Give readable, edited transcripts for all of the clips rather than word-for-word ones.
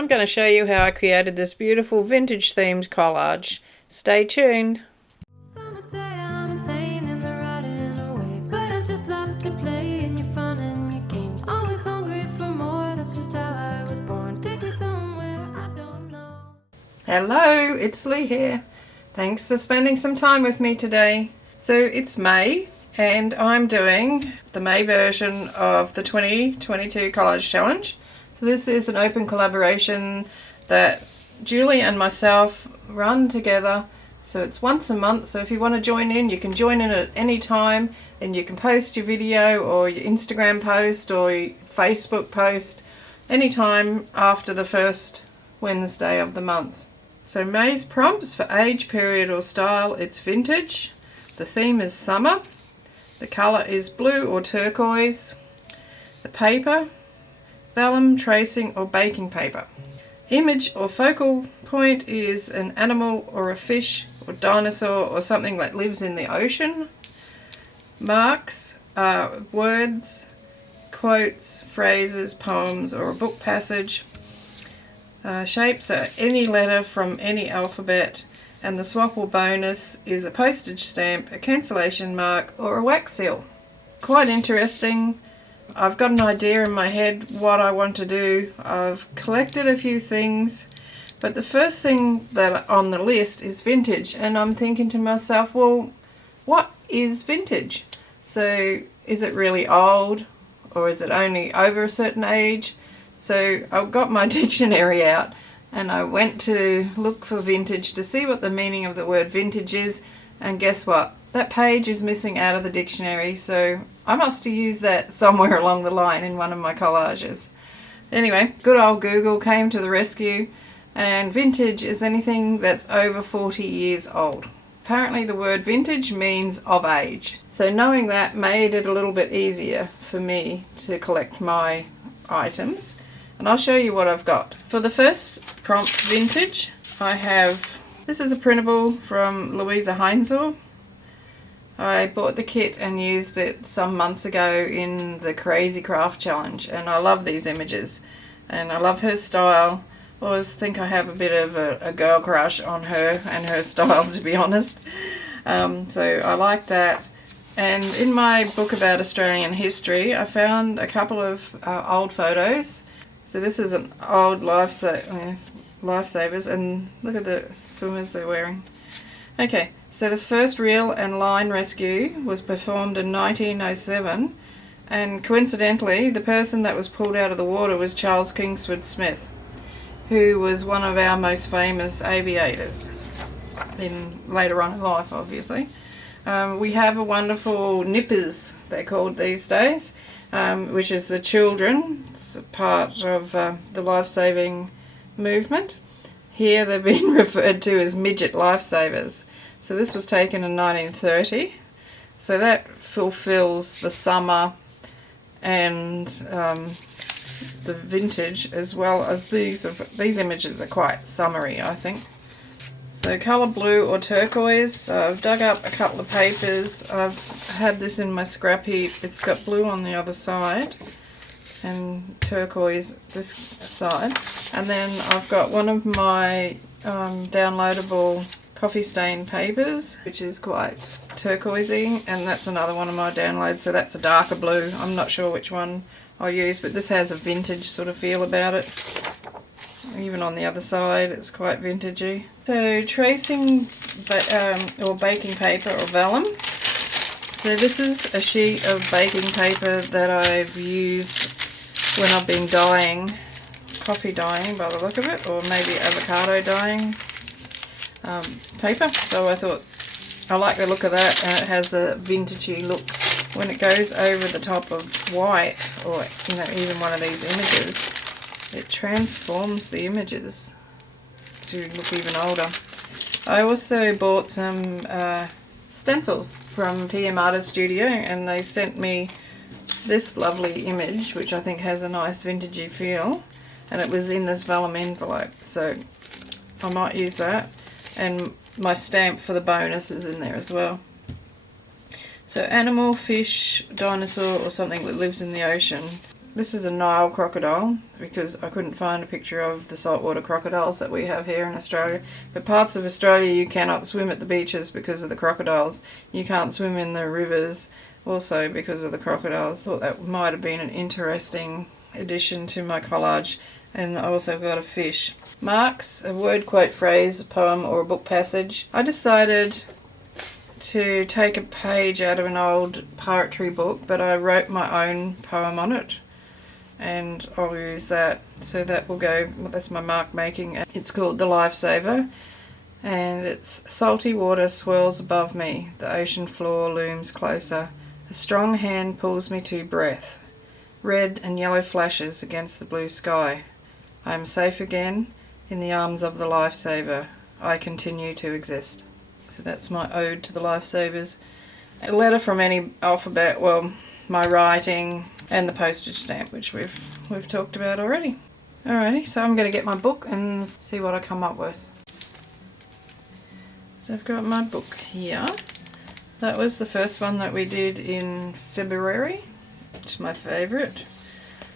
I'm going to show you how I created this beautiful vintage themed collage. Stay tuned. Some would say I'm insane and they're right in a way, but I just love to play in your fun and your games. Always hungry for more, that's just how I was born. Take me somewhere I don't know. Hello, it's Leigh here. Thanks for spending some time with me today. So it's May and I'm doing the May version of the 2022 Collage Challenge. So this is an open collaboration that Julie and myself run together. So it's once a month, so if you want to join in, you can join in at any time, and you can post your video or your Instagram post or your Facebook post anytime after the first Wednesday of the month. So May's prompts for age, period or style, it's vintage. The theme is summer. The colour is blue or turquoise. The paper, vellum, tracing or baking paper. Image or focal point is an animal or a fish or dinosaur or something that lives in the ocean. Marks are words, quotes, phrases, poems or a book passage. Shapes are any letter from any alphabet, and the swap or bonus is a postage stamp, a cancellation mark or a wax seal. Quite interesting. I've got an idea in my head what I want to do. I've collected a few things, but the first thing that on the list is vintage, and I'm thinking to myself, well, what is vintage? So is it really old, or is it only over a certain age? So I've got my dictionary out and I went to look for vintage to see what the meaning of the word vintage is, and guess what? That page is missing out of the dictionary, so I must have used that somewhere along the line in one of my collages. Anyway, good old Google came to the rescue, and vintage is anything that's over 40 years old. Apparently the word vintage means of age. So knowing that made it a little bit easier for me to collect my items. And I'll show you what I've got. For the first prompt, vintage, I have, this is a printable from Louisa Heinzel. I bought the kit and used it some months ago in the Crazy Craft Challenge, and I love these images and I love her style. I always think I have a bit of a girl crush on her and her style, to be honest. So I like that. And in my book about Australian history, I found a couple of old photos. So this is an old lifesavers, and look at the swimmers they're wearing. Okay, so the first reel and line rescue was performed in 1907, and coincidentally the person that was pulled out of the water was Charles Kingsford Smith, who was one of our most famous aviators later on in life, obviously. We have a wonderful nippers, they're called these days, which is the children's part of the life-saving movement. Here they've been referred to as midget lifesavers. So this was taken in 1930. So that fulfills the summer and the vintage, as well as these images are quite summery, I think. So colour blue or turquoise. I've dug up a couple of papers. I've had this in my scrap heap. It's got blue on the other side and turquoise this side. And then I've got one of my downloadable coffee stain papers, which is quite turquoisey, and that's another one of my downloads. So that's a darker blue. I'm not sure which one I'll use, but this has a vintage sort of feel about it. Even on the other side it's quite vintagey. So tracing or baking paper or vellum. So this is a sheet of baking paper that I've used when I've been dyeing, coffee dyeing by the look of it, or maybe avocado dyeing paper. So I thought I like the look of that, and it has a vintagey look. When it goes over the top of white, or even one of these images, it transforms the images to look even older. I also bought some stencils from PM Artist Studio, and they sent me this lovely image, which I think has a nice vintagey feel, and it was in this vellum envelope, so I might use that. And my stamp for the bonus is in there as well. So animal, fish, dinosaur or something that lives in the ocean. This is a Nile crocodile because I couldn't find a picture of the saltwater crocodiles that we have here in Australia. But parts of Australia you cannot swim at the beaches because of the crocodiles. You can't swim in the rivers also because of the crocodiles. Thought that might have been an interesting addition to my collage. And I also got a fish. Marks, a word, quote, phrase, a poem or a book passage. I decided to take a page out of an old poetry book, but I wrote my own poem on it. And I'll use that. So that will go, that's my mark making. It's called The Lifesaver. And it's salty water swirls above me. The ocean floor looms closer. A strong hand pulls me to breath. Red and yellow flashes against the blue sky. I am safe again in the arms of the lifesaver. I continue to exist. So that's my ode to the lifesavers. A letter from any alphabet, well, my writing, and the postage stamp, which we've talked about already. Alrighty, so I'm going to get my book and see what I come up with. So I've got my book here. That was the first one that we did in February, which is my favourite.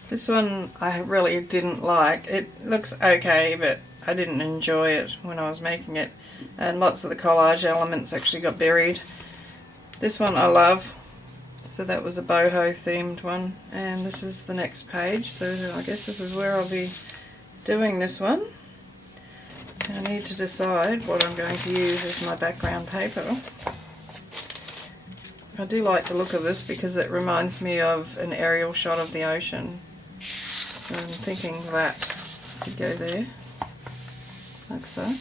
This one I really didn't like. It looks okay, but I didn't enjoy it when I was making it. And lots of the collage elements actually got buried. This one I love. So that was a boho themed one, and this is the next page, so I guess this is where I'll be doing this one. I need to decide what I'm going to use as my background paper. I do like the look of this because it reminds me of an aerial shot of the ocean. So I'm thinking that could go there, like so.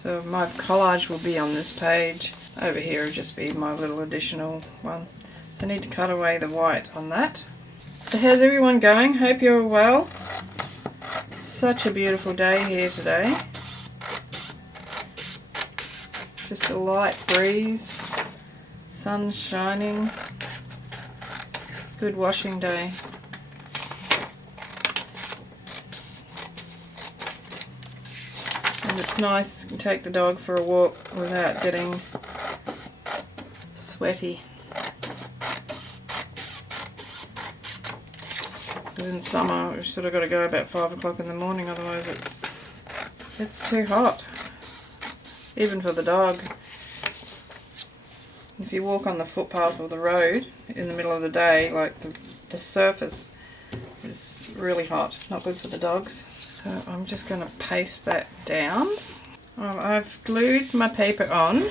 So my collage will be on this page. Over here will just be my little additional one. I need to cut away the white on that. So how's everyone going? Hope you're well. Such a beautiful day here today. Just a light breeze. Sun's shining. Good washing day. And it's nice to take the dog for a walk without getting sweaty. Because in summer we've sort of got to go about 5 o'clock in the morning, otherwise it's too hot. Even for the dog. If you walk on the footpath or the road in the middle of the day, like the surface is really hot. Not good for the dogs. So I'm just going to paste that down. I've glued my paper on.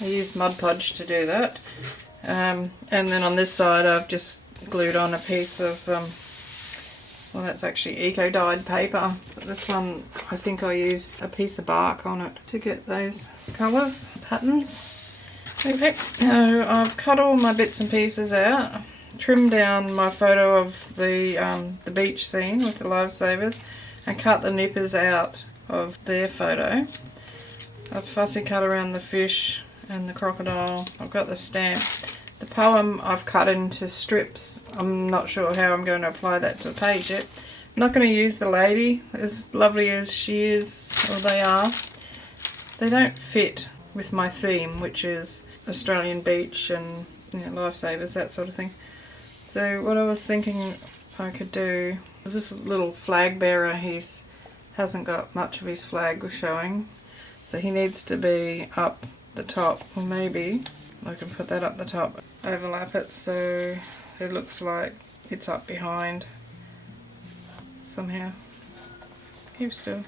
I use Mod Podge to do that. And then on this side I've just glued on a piece of, well, that's actually eco-dyed paper. But this one, I think I used a piece of bark on it to get those colours, patterns. Okay, so I've cut all my bits and pieces out, trimmed down my photo of the beach scene with the lifesavers, and cut the nippers out of their photo. I've fussy cut around the fish and the crocodile. I've got the stamp. The poem I've cut into strips. I'm not sure how I'm going to apply that to the page yet. I'm not going to use the lady, as lovely as she is, or they are. They don't fit with my theme, which is Australian beach and, you know, lifesavers, that sort of thing. So what I was thinking I could do is this little flag bearer. He's hasn't got much of his flag showing, so he needs to be up the top. Or maybe I can put that up the top, overlap it so it looks like it's up behind somehow. Keep still.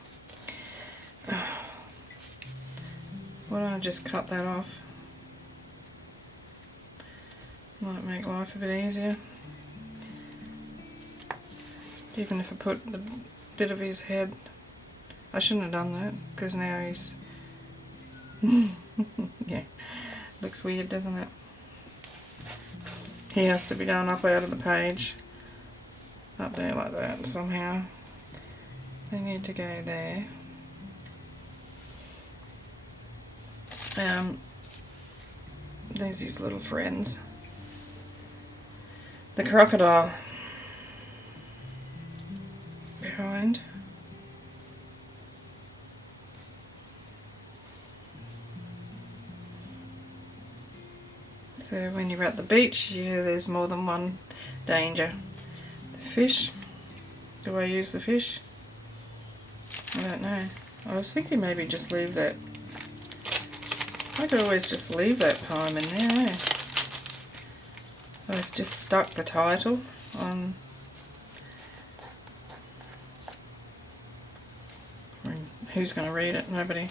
Why don't I just cut that off? Might make life a bit easier. Even if I put a bit of his head. I shouldn't have done that because now he's yeah, looks weird, doesn't it? He has to be going up out of the page, up there like that somehow. They need to go there. There's his little friends. The crocodile behind. So when you're at the beach, there's more than one danger. The fish, do I use the fish? I don't know. I was thinking maybe just leave that. I could always just leave that poem in there, eh? I just stuck the title on. I mean, who's going to read it? Nobody.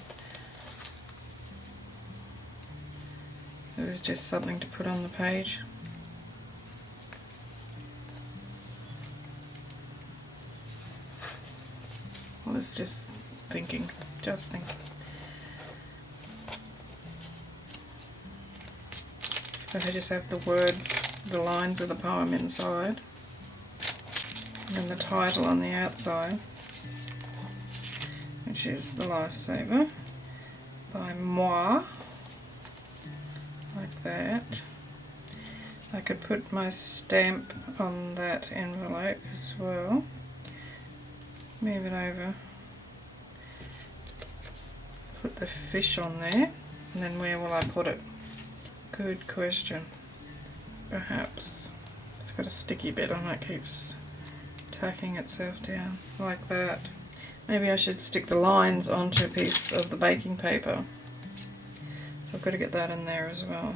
It was just something to put on the page. I was just thinking. But I just have the words, the lines of the poem inside, and then the title on the outside, which is The Lifesaver by moi, like that. I could put my stamp on that envelope as well. Move it over. Put the fish on there, and then where will I put it? Good question. Perhaps it's got a sticky bit on it, keeps tacking itself down like that. Maybe I should stick the lines onto a piece of the baking paper. So I've got to get that in there as well.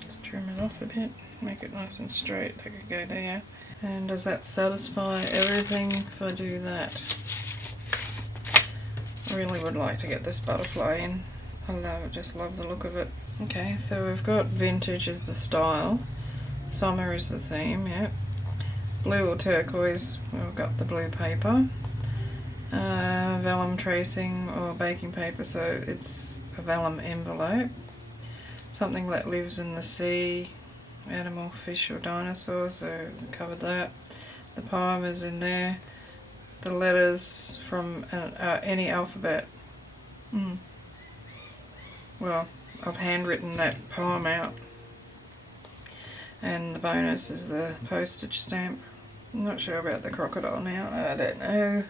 Let's trim it off a bit, make it nice and straight. That could go there. And does that satisfy everything if I do that? I really would like to get this butterfly in. Just love the look of it. Okay, so we've got vintage as the style, summer is the theme, yeah. Blue or turquoise, we've got the blue paper. Vellum tracing or baking paper, so it's a vellum envelope. Something that lives in the sea, animal, fish or dinosaur, so we covered that. The poem is in there. The letters from any alphabet. Well, I've handwritten that poem out. And the bonus is the postage stamp. I'm not sure about the crocodile now. I don't know.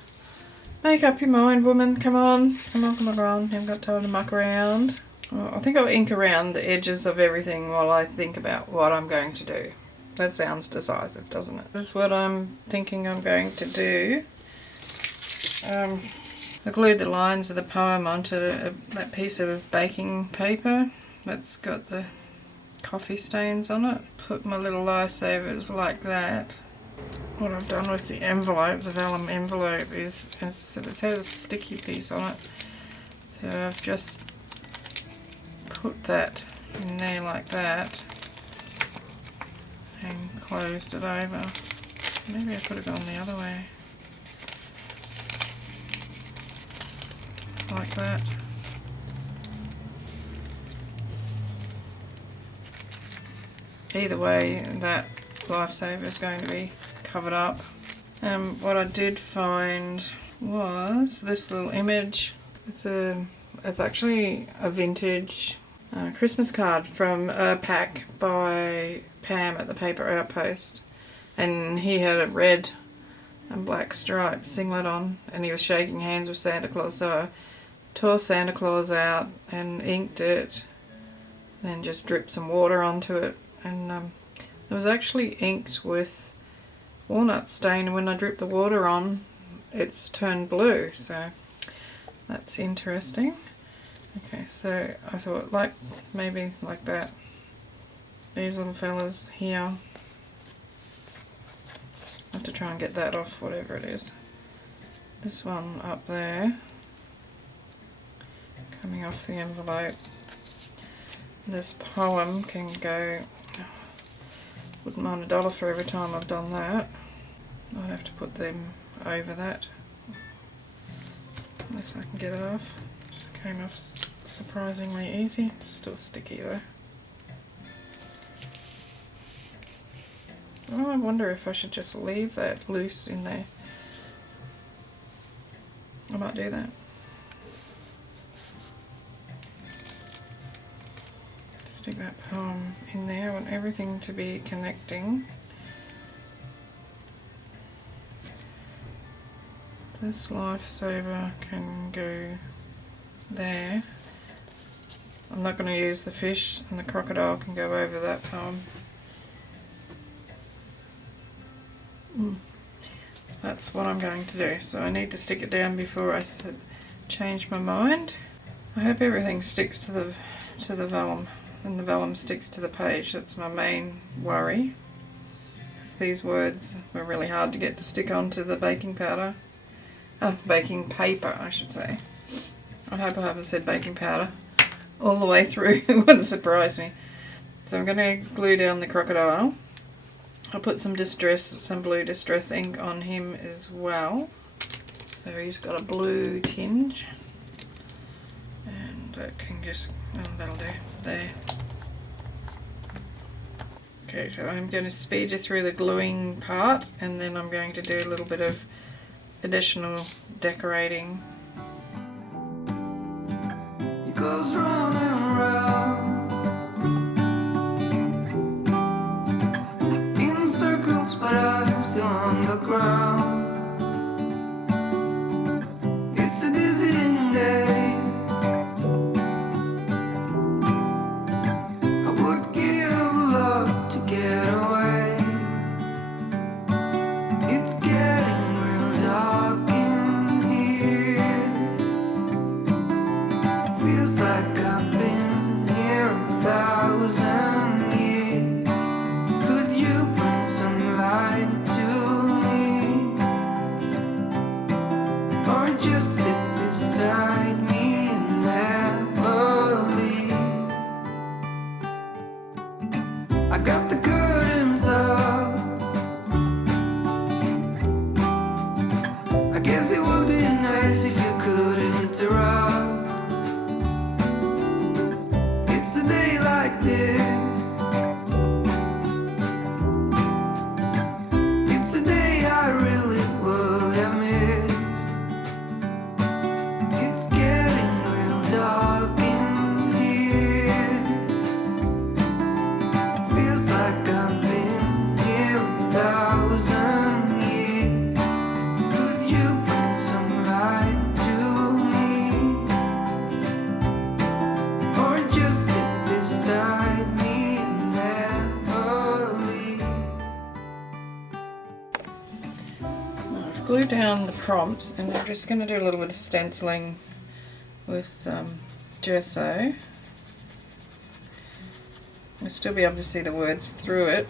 Make up your mind, woman. Come on. Come on. Haven't got time to muck around. Well, I think I'll ink around the edges of everything while I think about what I'm going to do. That sounds decisive, doesn't it? This is what I'm thinking I'm going to do. I glued the lines of the poem onto that piece of baking paper that's got the coffee stains on it. Put my little lifesavers like that. What I've done with the envelope, the vellum envelope, is it has a sticky piece on it. So I've just put that in there like that and closed it over. Maybe I could have gone the other way. Like that. Either way, that lifesaver is going to be covered up. What I did find was this little image. It's actually a vintage Christmas card from a pack by Pam at the Paper Outpost, and he had a red and black striped singlet on, and he was shaking hands with Santa Claus. So I tore Santa Claus out and inked it, then just dripped some water onto it, and it was actually inked with walnut stain, and when I dripped the water on, it's turned blue, so that's interesting. Okay, so I thought maybe like that. These little fellas here. I have to try and get that off, whatever it is. This one up there, coming off the envelope. This poem can go, wouldn't mind $1 for every time I've done that. I'll have to put them over that, unless I can get it off. It came off surprisingly easy. It's still sticky though. Oh, I wonder if I should just leave that loose in there. I might do that. Stick that poem in there. I want everything to be connecting. This lifesaver can go there. I'm not going to use the fish, and the crocodile can go over that poem. That's what I'm going to do. So I need to stick it down before I change my mind. I hope everything sticks to the vellum, and the vellum sticks to the page. That's my main worry, because these words were really hard to get to stick onto the baking powder. Baking paper, I should say. I hope I haven't said baking powder all the way through. It wouldn't surprise me. So I'm going to glue down the crocodile. I'll put some blue distress ink on him as well. So he's got a blue tinge. And that can just, that'll do, there. Okay, so I'm going to speed you through the gluing part, and then I'm going to do a little bit of additional decorating. It goes round and round in circles, but I'm still on the ground. It's a dizzying day. I would give a lot to get away. It's getting real dark in here. Feels like I've been here 1,000 years. Could you bring some light to me, or just sit beside me and never leave? I got the curtains up. I guess it would be nice if you could interrupt. It's a day like this. It's a day I really would have missed. It's getting real dark in here. Feels like I've been here 1,000 years. Could you bring some light to me, or just sit beside me and never leave? I've glued down the prompts, and I'm just going to do a little bit of stenciling with gesso. You'll still be able to see the words through it,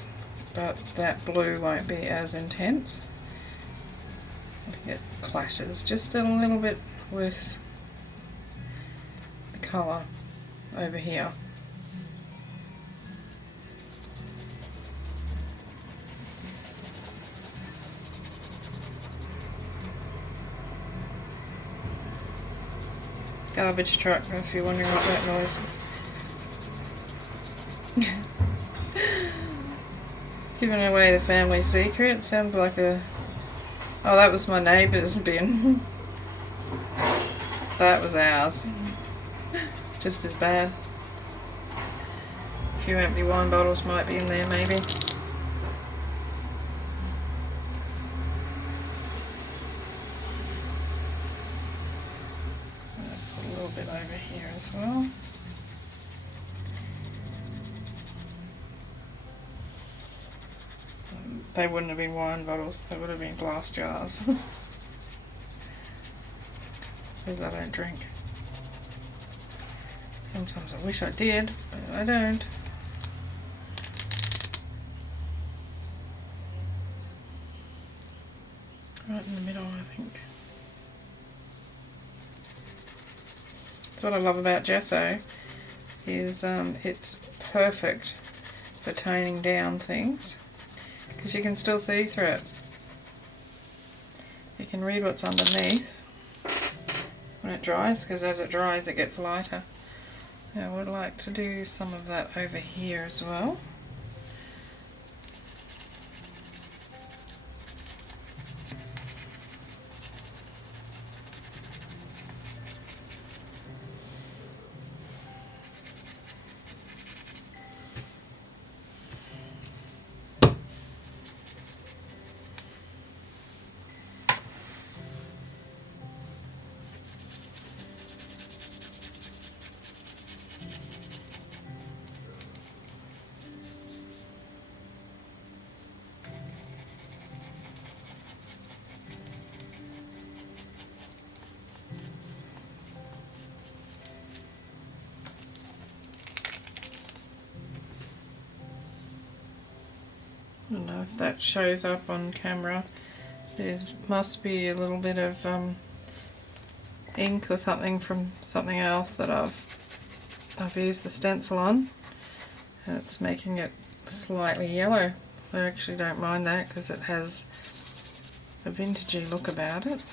but that blue won't be as intense. It clashes just a little bit with the colour over here. Garbage truck, if you're wondering what that noise was. Giving away the family secret. Sounds like a... Oh, that was my neighbour's bin. That was ours. Just as bad. A few empty wine bottles might be in there, maybe. So put a little bit over here as well. They wouldn't have been wine bottles, they would have been glass jars. Because I don't drink. Sometimes I wish I did, but I don't. Right in the middle, I think. That's what I love about gesso, is it's perfect for toning down things, because you can still see through it. You can read what's underneath when it dries, because as it dries it gets lighter. Now I would like to do some of that over here as well. I don't know if that shows up on camera. There must be a little bit of ink or something from something else that I've used the stencil on, and it's making it slightly yellow. I actually don't mind that because it has a vintagey look about it.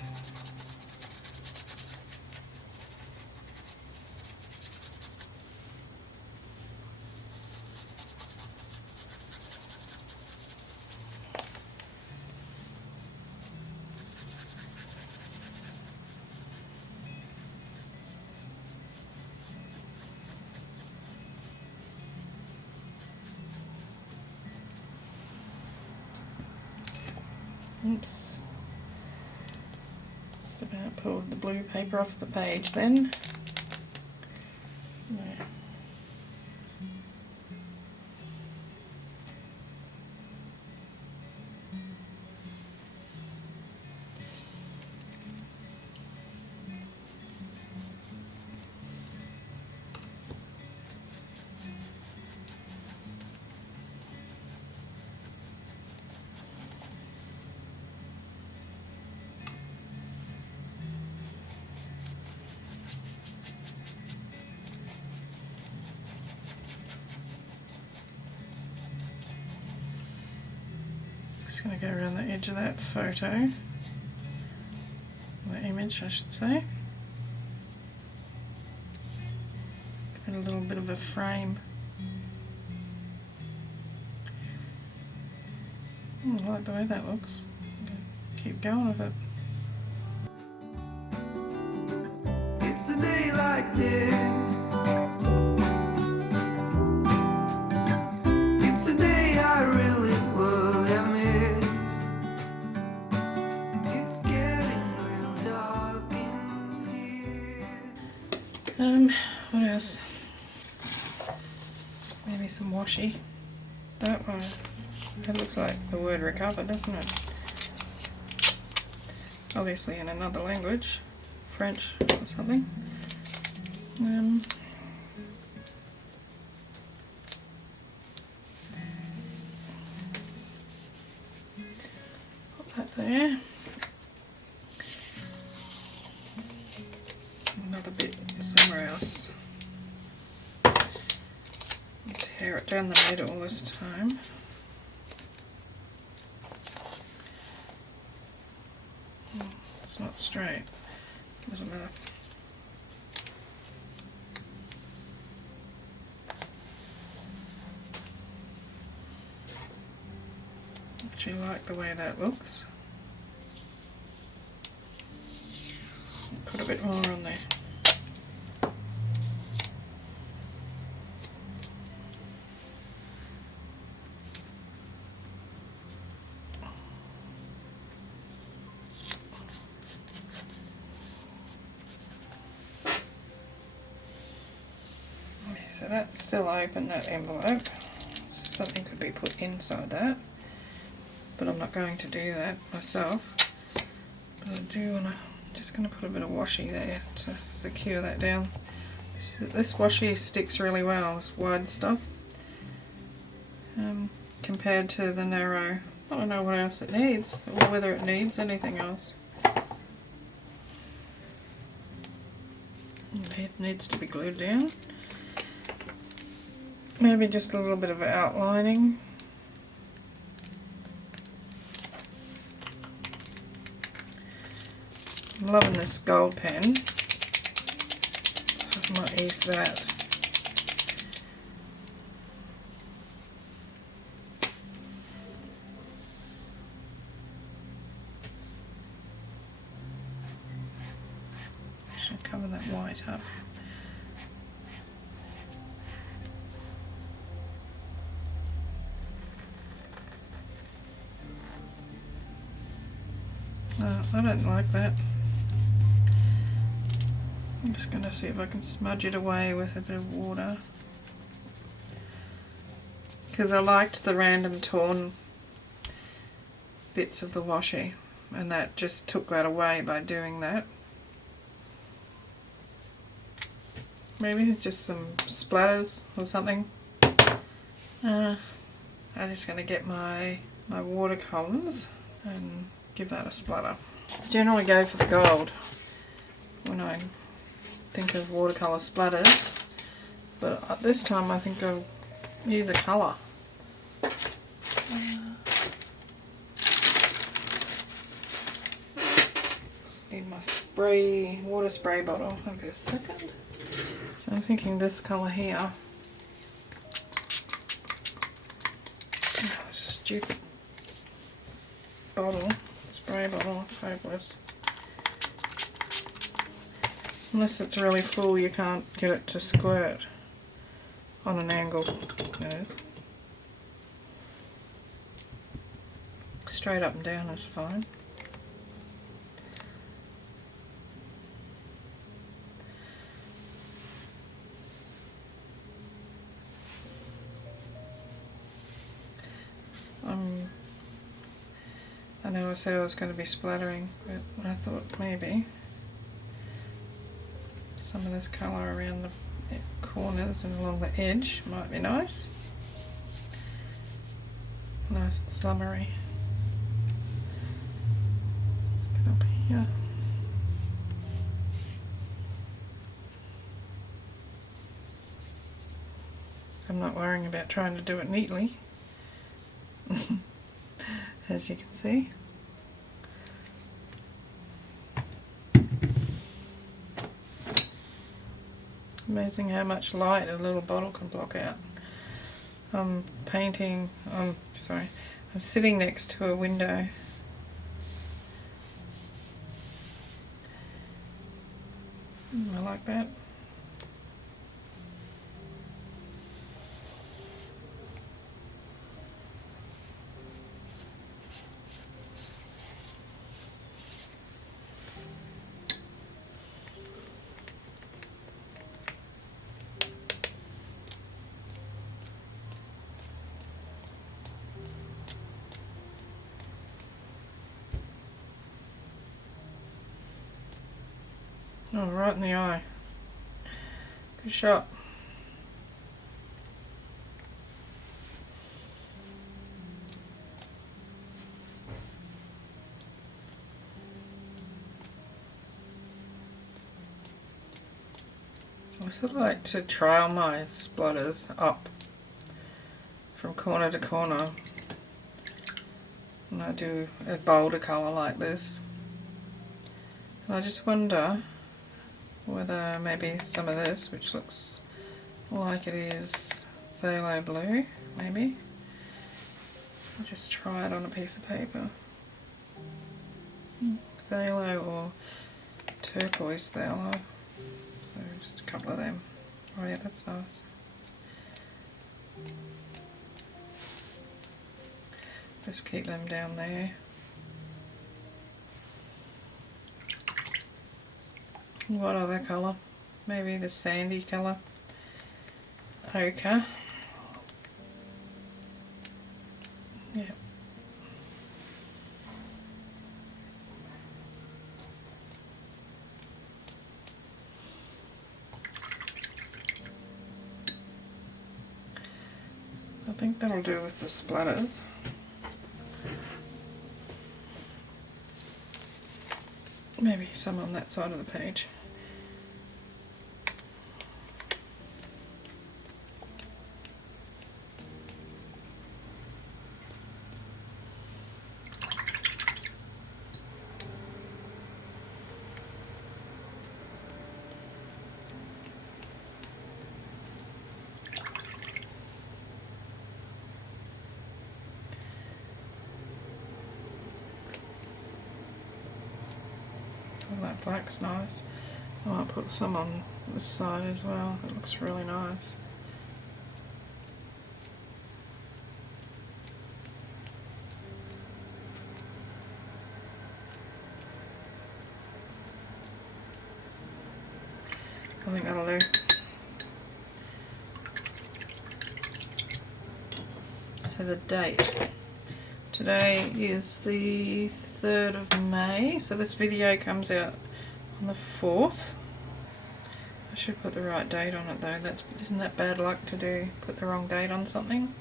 Oops. Just about pulled the blue paper off the page then. Yeah. Just going to go around the edge of that photo, the image I should say. Give it a little bit of a frame. I like the way that looks. Keep going with it. It's a day like this. It's a day I really would have missed. It's getting real dark in here. What else? Maybe some washi. That one. That looks like the word recover, doesn't it? Obviously in another language, French or something. Put that there. Another bit somewhere else. Tear it down the middle this time. It's not straight. Doesn't matter. Actually like the way that looks. Put a bit more on there. So that's still open, that envelope. Something could be put inside that, but I'm not going to do that myself. But I do want to, just going to put a bit of washi there to secure that down. This washi sticks really well, this wide stuff, compared to the narrow. I don't know what else it needs, or whether it needs anything else. It needs to be glued down. Maybe just a little bit of outlining. I'm loving this gold pen, so I might use that. Should cover that white up. No, I don't like that. I'm just going to see if I can smudge it away with a bit of water. Because I liked the random torn bits of the washi, and that just took that away by doing that. Maybe it's just some splatters or something. I I'm just going to get my watercolours and give that a splatter. I generally go for the gold when I think of watercolour splatters, but this time I think I'll use a colour. Just need my water spray bottle. I'll be a second. So I'm thinking this colour here. Oh, stupid bottle, spray bottle, it's hopeless. Unless it's really full, you can't get it to squirt on an angle. Yes. Straight up and down is fine. I know I said I was going to be splattering, but I thought maybe some of this colour around the corners and along the edge might be nice. Nice and summery. Get up here. I'm not worrying about trying to do it neatly. As you can see. Amazing how much light a little bottle can block out. I'm sitting next to a window. I like that. Oh, right in the eye. Good shot. I sort of like to trail my splatters up from corner to corner when I do a bolder colour like this. And I just wonder whether maybe some of this, which looks like it is phthalo blue, maybe. I'll just try it on a piece of paper. Phthalo or turquoise phthalo. So just a couple of them. Oh yeah, that's nice. Just keep them down there. What other colour? Maybe the sandy colour. Ochre. Yeah. I think that'll do with the splatters. Maybe some on that side of the page. Oh, that black's nice. I might put some on this side as well. It looks really nice. I think that'll do. So the date. Today is the 3rd of May, so this video comes out on the 4th. I should put the right date on it though. Isn't that bad luck to put the wrong date on something?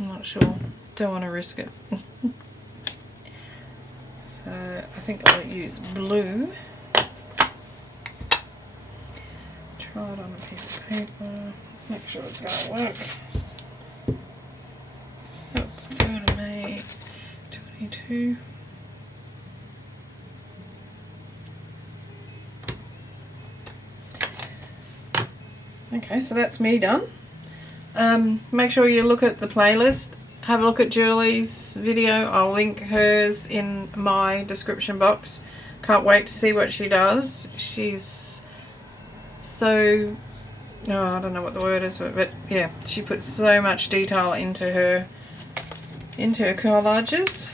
I'm not sure. Don't want to risk it. So I think I'll use blue. Try it on a piece of paper. Make sure it's going to work. Oh, 3rd of May 22. Okay, so that's me done. Make sure you look at the playlist. Have a look at Julie's video. I'll link hers in my description box. Can't wait to see what she does. She's so... oh, I don't know what the word is, but yeah, she puts so much detail into her collages.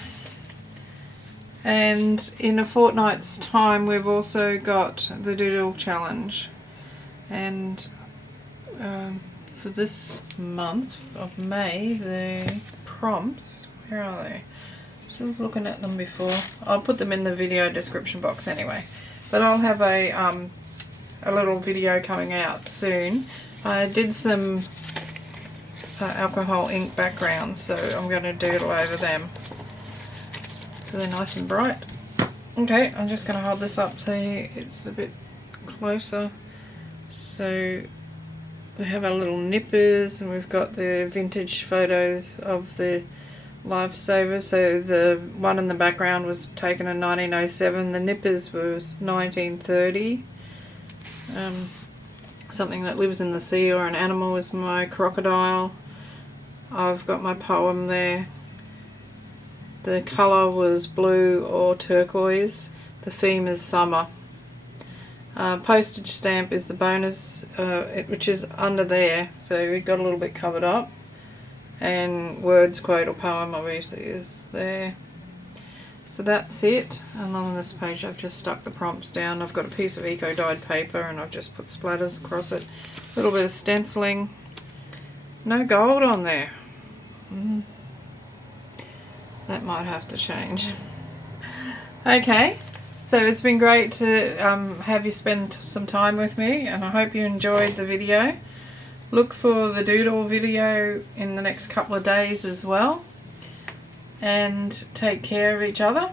And in a fortnight's time, we've also got the Doodle challenge. And for this month of May, the prompts, where are they? I was looking at them before. I'll put them in the video description box anyway. But I'll have a little video coming out soon. I did some alcohol ink backgrounds, so I'm going to doodle over them. So they're nice and bright. Okay, I'm just going to hold this up so it's a bit closer. So we have our little nippers, and we've got the vintage photos of the lifesavers. So the one in the background was taken in 1907. The nippers was 1930. Something that lives in the sea or an animal is my crocodile. I've got my poem there. The colour was blue or turquoise. The theme is summer. Postage stamp is the bonus, which is under there, so we got a little bit covered up. And words, quote or poem obviously is there. So that's it. And on this page I've just stuck the prompts down. I've got a piece of eco-dyed paper and I've just put splatters across it. A little bit of stenciling. No gold on there. That might have to change. Okay. So it's been great to have you spend some time with me, and I hope you enjoyed the video. Look for the Doodle video in the next couple of days as well. And take care of each other.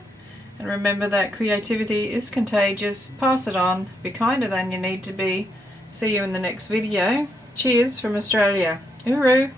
And remember that creativity is contagious. Pass it on. Be kinder than you need to be. See you in the next video. Cheers from Australia. Hooroo!